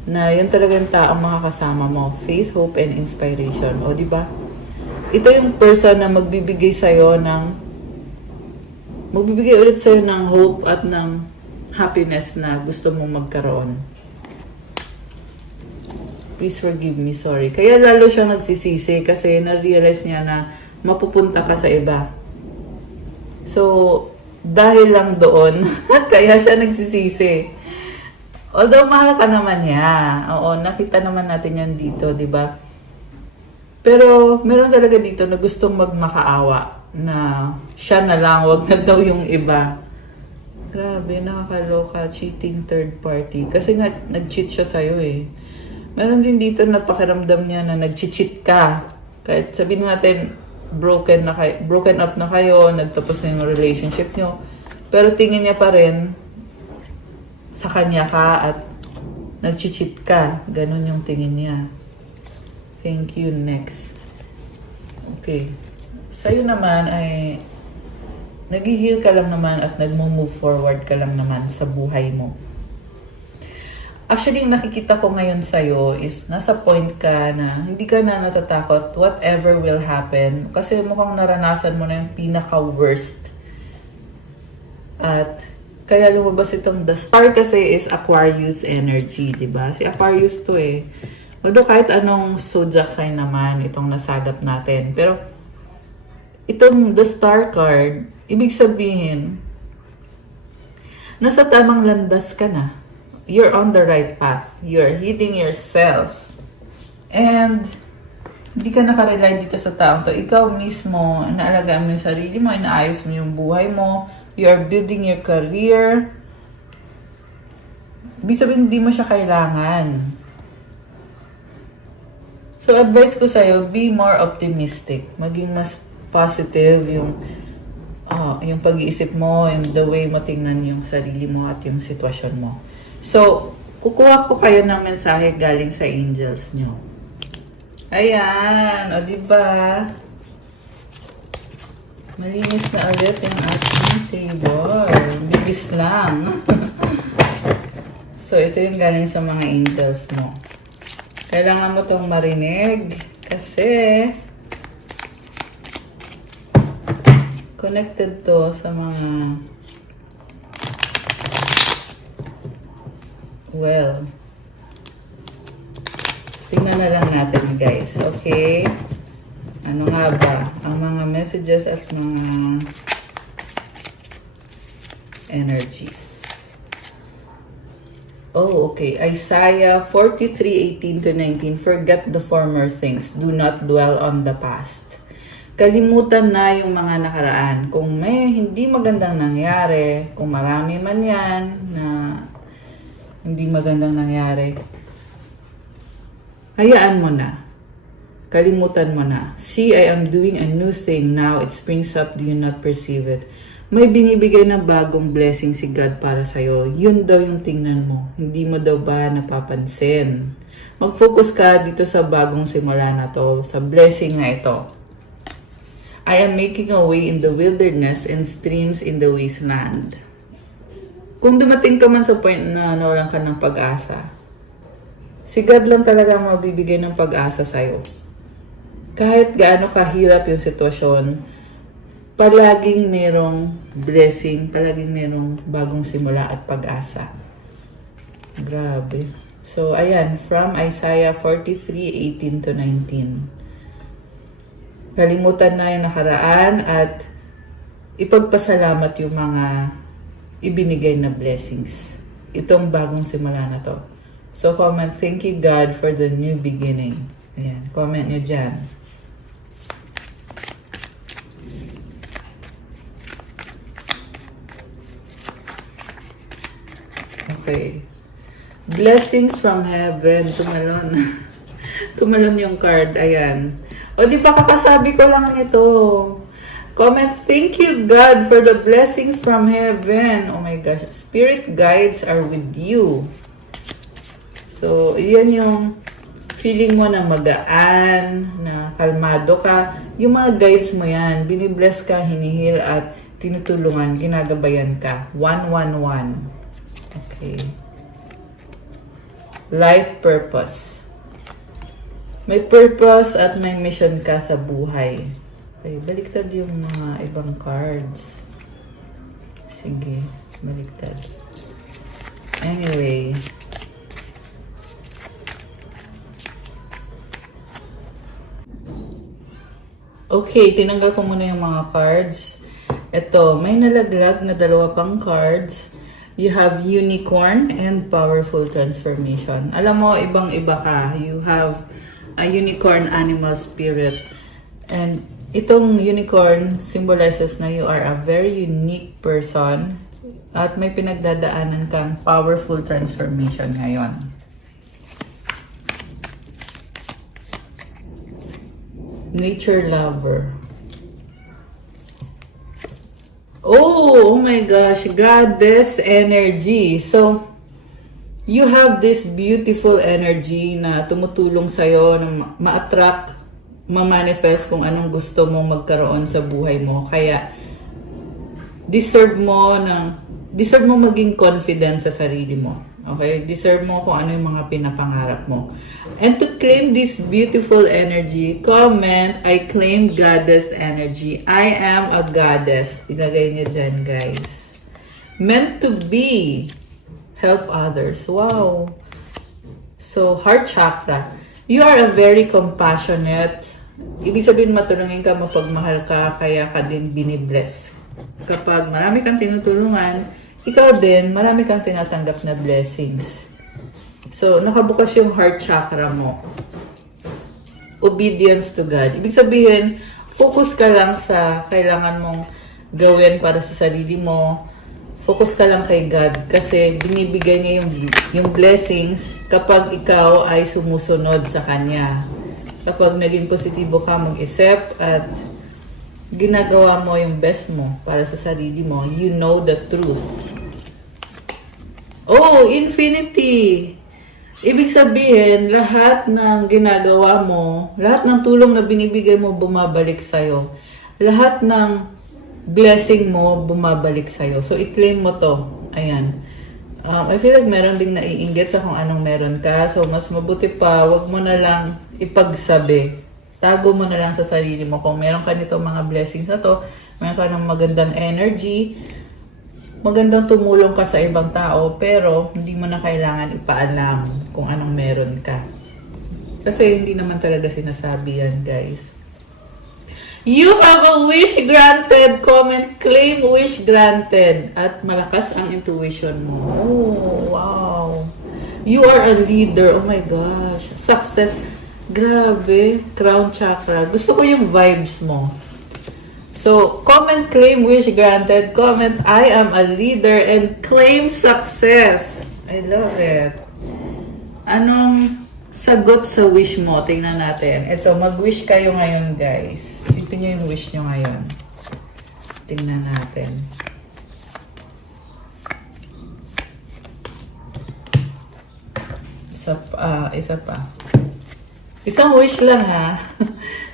na yun talaga yung taong makakasama mo. Faith, hope, and inspiration. O, di ba? Ito yung person na magbibigay sa'yo ng magbibigay ulit sa'yo ng hope at ng happiness na gusto mong magkaroon. Please forgive me, sorry. Kaya lalo siya nagsisisi kasi na-realize niya na mapupunta ka sa iba. So, dahil lang doon, kaya siya nagsisisi. Although mahal ka naman niya. Oo, nakita naman natin yan dito, di ba? Pero meron talaga dito na gustong magmakaawa na siya na lang, wag na daw yung iba. Grabe, nakakaloka, cheating third party. Kasi nga, nag-cheat siya sa'yo eh. Meron din dito na pakiramdam niya na nag-cheat ka. Kahit sabihin natin, broken up na kayo, nagtapos na yung relationship nyo. Pero tingin niya pa rin sa kanya ka at nag-cheat ka. Ganon yung tingin niya. Thank you. Next. Okay. Sa'yo naman ay nag-heal ka lang naman at nag-move forward ka lang naman sa buhay mo. Actually, yung nakikita ko ngayon sa'yo is nasa point ka na hindi ka na natatakot whatever will happen kasi mukhang naranasan mo na yung pinaka-worst. At kaya lumabas itong the star kasi is Aquarius energy, di ba? Si Aquarius to eh. Although kahit anong zodiac sign naman itong nasagap natin. Pero itong the star card, ibig sabihin, nasa tamang landas ka na. You're on the right path. You're hitting yourself. And hindi ka nakarely dito sa taong to. Ikaw mismo, inaalagaan mo yung sarili mo, inaayos mo yung buhay mo, you are building your career. Ibig sabihin, hindi mo siya kailangan. So, advice ko sa'yo, be more optimistic. Maging mas positive yung pag-iisip mo, yung the way mo tingnan yung sarili mo at yung sitwasyon mo. So, kukuha ko kayo ng mensahe galing sa angels nyo. Ayan, o diba? Malinis na ulit yung ating table. Bibis lang. So, ito yung galing sa mga angels mo. Kailangan mo tong marinig kasi connected to sa mga tingnan na lang natin guys, okay? Ano nga ba ang mga messages at mga energies? Oh, okay. Isaiah 43:18-19. Forget the former things. Do not dwell on the past. Kalimutan na yung mga nakaraan. Kung may hindi magandang nangyari, kung marami man yan na hindi magandang nangyari, hayaan mo na. Kalimutan mo na. See, I am doing a new thing now. It springs up. Do you not perceive it? May binibigay ng bagong blessing si God para sa'yo. Yun daw yung tingnan mo. Hindi mo daw ba napapansin? Mag-focus ka dito sa bagong simula na to. Sa blessing na ito. I am making a way in the wilderness and streams in the wasteland. Kung dumating ka man sa point na nawalan ka ng pag-asa, si God lang talaga mabibigay ng pag-asa sa'yo. Kahit gaano kahirap yung sitwasyon, palaging merong blessing, palaging merong bagong simula at pag-asa. Grabe. So, ayan, from Isaiah 43:18-19. Kalimutan na yung nakaraan at ipagpasalamat yung mga ibinigay na blessings. Itong bagong simula na to. So, comment, thank you God for the new beginning. Ayan, comment nyo dyan. Okay. Blessings from heaven. Tumalon. Tumalon yung card. Ayan. O, di ba kakasabi ko lang ito? Comment, thank you God for the blessings from heaven. Oh my gosh. Spirit guides are with you. So, yan yung feeling mo na magaan, na kalmado ka. Yung mga guides mo yan, binibless ka, hinihil at tinutulungan, ginagabayan ka. 111. Okay. Life purpose. May purpose at may mission ka sa buhay. Okay, baliktad yung mga ibang cards. Sige, baliktad. Anyway. Okay, tinanggal ko muna yung mga cards. Ito, may nalaglag na dalawa pang cards. You have unicorn and powerful transformation. Alam mo, ibang-iba ka. You have a unicorn animal spirit. And itong unicorn symbolizes na you are a very unique person at may pinagdadaanan kang powerful transformation ngayon. Nature lover. Oh my gosh, goddess energy. So, you have this beautiful energy na tumutulong sa'yo na ma-attract, ma-manifest kung anong gusto mong magkaroon sa buhay mo. Kaya, deserve mo maging confident sa sarili mo. Okay? Deserve mo kung ano yung mga pinapangarap mo. And to claim this beautiful energy, comment, I claim goddess energy. I am a goddess. Ilagay niyo dyan, guys. Meant to be. Help others. Wow. So, heart chakra. You are a very compassionate. Ibig sabihin, matulungin ka, mapagmahal ka, kaya ka din binibless. Kapag marami kang tinutulungan, ikaw din, marami kang tinatanggap na blessings. So, nakabukas yung heart chakra mo. Obedience to God. Ibig sabihin, focus ka lang sa kailangan mong gawin para sa sarili mo. Focus ka lang kay God kasi binibigay niya yung blessings kapag ikaw ay sumusunod sa Kanya. Kapag naging positibo ka mag-isip at ginagawa mo yung best mo para sa sarili mo, you know the truth. Oh, infinity! Ibig sabihin, lahat ng ginagawa mo, lahat ng tulong na binibigay mo, bumabalik sa'yo. Lahat ng blessing mo, bumabalik sa'yo. So, i-claim mo to. Ayan. I feel like meron ding naiinggit sa kung anong meron ka. So, mas mabuti pa, wag mo na lang ipagsabi. Tago mo na lang sa sarili mo. Kung meron ka nito mga blessings na to, meron ka ng magandang energy, magandang tumulong ka sa ibang tao, pero hindi mo na kailangan ipaalam kung anong meron ka. Kasi hindi naman talaga sinasabi yan, guys. You have a wish granted. Comment, claim wish granted. At malakas ang intuition mo. Oh, wow. You are a leader. Oh my gosh. Success. Grabe. Crown chakra. Gusto ko yung vibes mo. So, comment, claim, wish granted. Comment, I am a leader. And claim success. I love it. Anong sagot sa wish mo? Tingnan natin. Ito, mag-wish kayo ngayon, guys. Isipin nyo yung wish nyo ngayon. Tingnan natin. Isa pa. Isang wish lang, ha?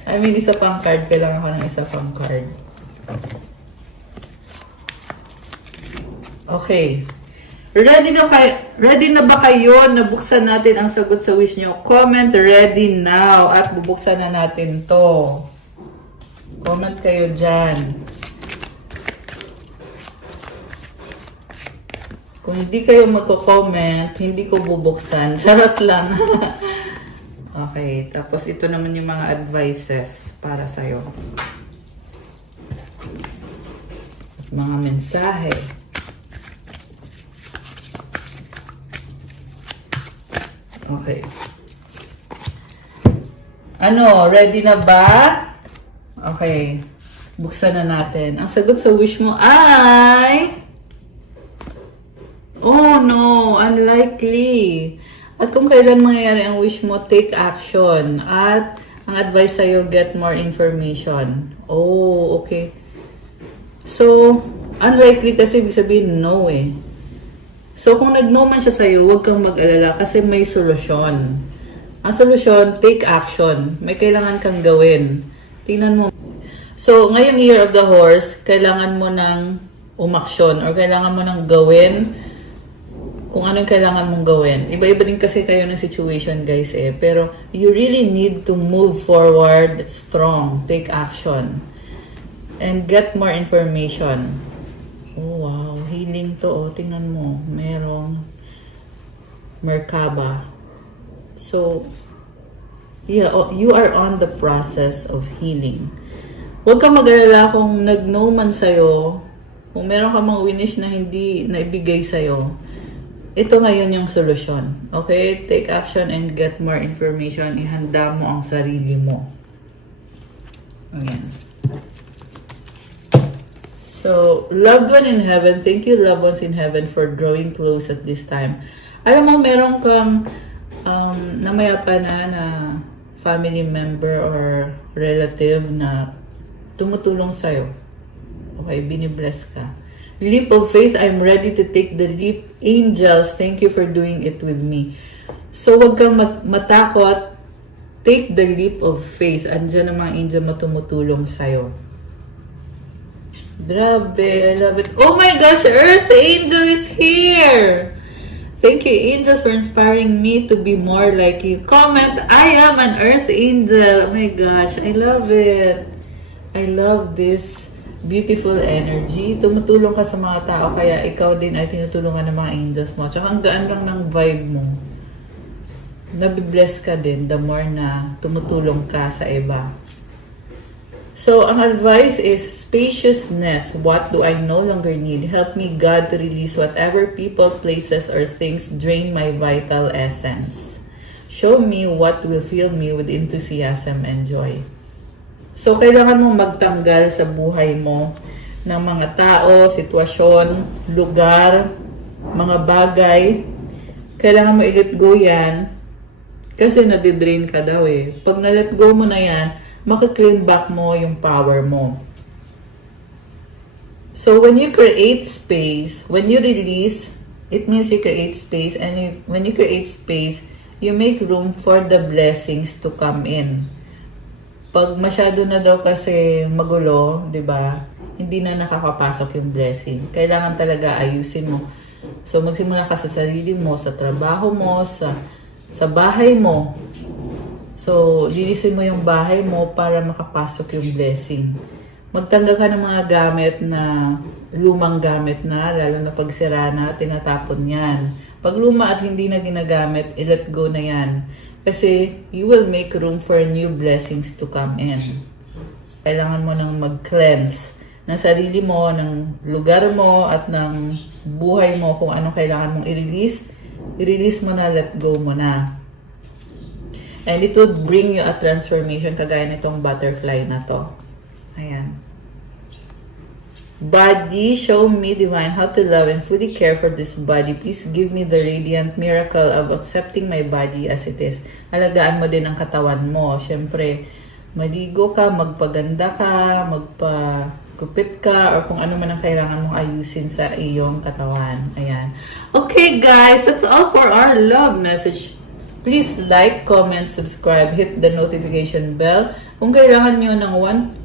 I mean, isa pang card. Kailangan ko ng isa pang card. Okay. Ready na ba kayo na buksan natin ang sagot sa wish nyo? Comment ready now at bubuksan na natin to. Comment kayo dyan. Kung hindi kayo magko-comment, hindi ko bubuksan. Charot lang. Okay, tapos ito naman yung mga advices para sa'yo. At mga mensahe. Okay. Ano, ready na ba? Okay. Buksan na natin. Ang sagot sa wish mo ay... Oh no, unlikely. At kung kailan mangyayari ang wish mo, take action. At ang advice sa'yo, get more information. Oh, okay. So, unlikely kasi ibig sabihin no eh. So, kung nag-no man siya sa'yo, huwag kang mag-alala kasi may solusyon. Ang solusyon, take action. May kailangan kang gawin. Tingnan mo. So, ngayong year of the horse, kailangan mo ng umaksyon or kailangan mo ng gawin kung anong kailangan mong gawin. Iba-iba din kasi kayo ng situation, guys eh. Pero you really need to move forward strong. Take action. And get more information. Oh, wow. healing to. Oh, tingnan mo. Merong Merkaba. So, yeah, you are on the process of healing. Huwag kang mag-alala kung nag-no man sa'yo, kung meron ka mga winish na hindi naibigay sa'yo, ito ngayon yung solusyon. Okay? Take action and get more information. Ihanda mo ang sarili mo. Ayan. So, loved one in heaven, thank you loved ones in heaven for drawing close at this time. Alam mo, meron kang namayapa na family member or relative na tumutulong sa'yo. Okay, binibless ka. Leap of faith, I'm ready to take the leap. Angels, thank you for doing it with me. So, wag kang matakot. Take the leap of faith. Andiyan ang mga angel matumutulong sa'yo. Grabe, I love it. Oh my gosh, Earth Angel is here! Thank you, angels, for inspiring me to be more like you. Comment, I am an Earth Angel. Oh my gosh, I love it. I love this beautiful energy. Tumutulong ka sa mga tao, kaya ikaw din ay tinutulungan ng mga angels mo. Tsaka ang gaan lang ng vibe mo. Nabibless ka din the more na tumutulong ka sa iba. So, ang advice is spaciousness. What do I no longer need? Help me, God, to release whatever people, places, or things drain my vital essence. Show me what will fill me with enthusiasm and joy. So, kailangan mong magtanggal sa buhay mo ng mga tao, sitwasyon, lugar, mga bagay. Kailangan mo i-let go yan kasi nadidrain ka daw eh. Pag na-let go mo na yan, maka-claim back mo yung power mo. So, when you create space, when you release, it means you create space. And when you create space, you make room for the blessings to come in. Pag masyado na daw kasi magulo, di ba? Hindi na nakakapasok yung blessing. Kailangan talaga ayusin mo. So, magsimula ka sa sarili mo, sa trabaho mo, sa bahay mo. So, linisin mo yung bahay mo para makapasok yung blessing. Magtanggal ka ng mga gamit na, lumang gamit na, lalo na pag sira na, tinatapon yan. Pag luma at hindi na ginagamit, i-let go na yan. Kasi, you will make room for new blessings to come in. Kailangan mo nang mag-cleanse ng sarili mo, ng lugar mo, at ng buhay mo, kung anong kailangan mong i-release. I-release mo na, let go mo na. And it will bring you a transformation kagaya nitong butterfly na to. Ayan. Body, show me divine how to love and fully care for this body. Please give me the radiant miracle of accepting my body as it is. Alagaan mo din ang katawan mo. Siyempre, maligo ka, magpaganda ka, magpagupit ka, or kung ano man ang kailangan mong ayusin sa iyong katawan. Ayan. Okay guys, that's all for our love message. Please like, comment, subscribe, hit the notification bell. Kung kailangan nyo ng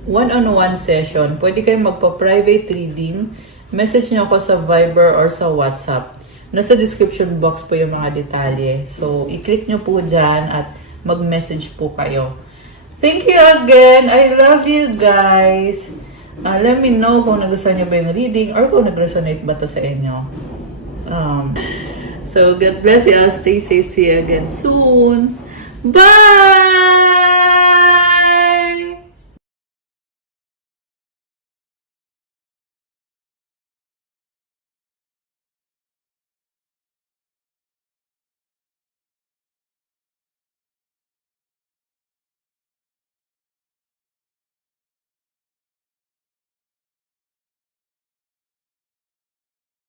one-on-one session, pwede kayong magpa-private reading. Message nyo ako sa Viber or sa WhatsApp. Nasa description box po yung mga detalye. So, i-click nyo po dyan at mag-message po kayo. Thank you again. I love you guys. Let me know kung nagustuhan nyo ba yung reading or kung nag-resonate ba to sa inyo. So, God bless you all. Stay safe. See you again soon. Bye!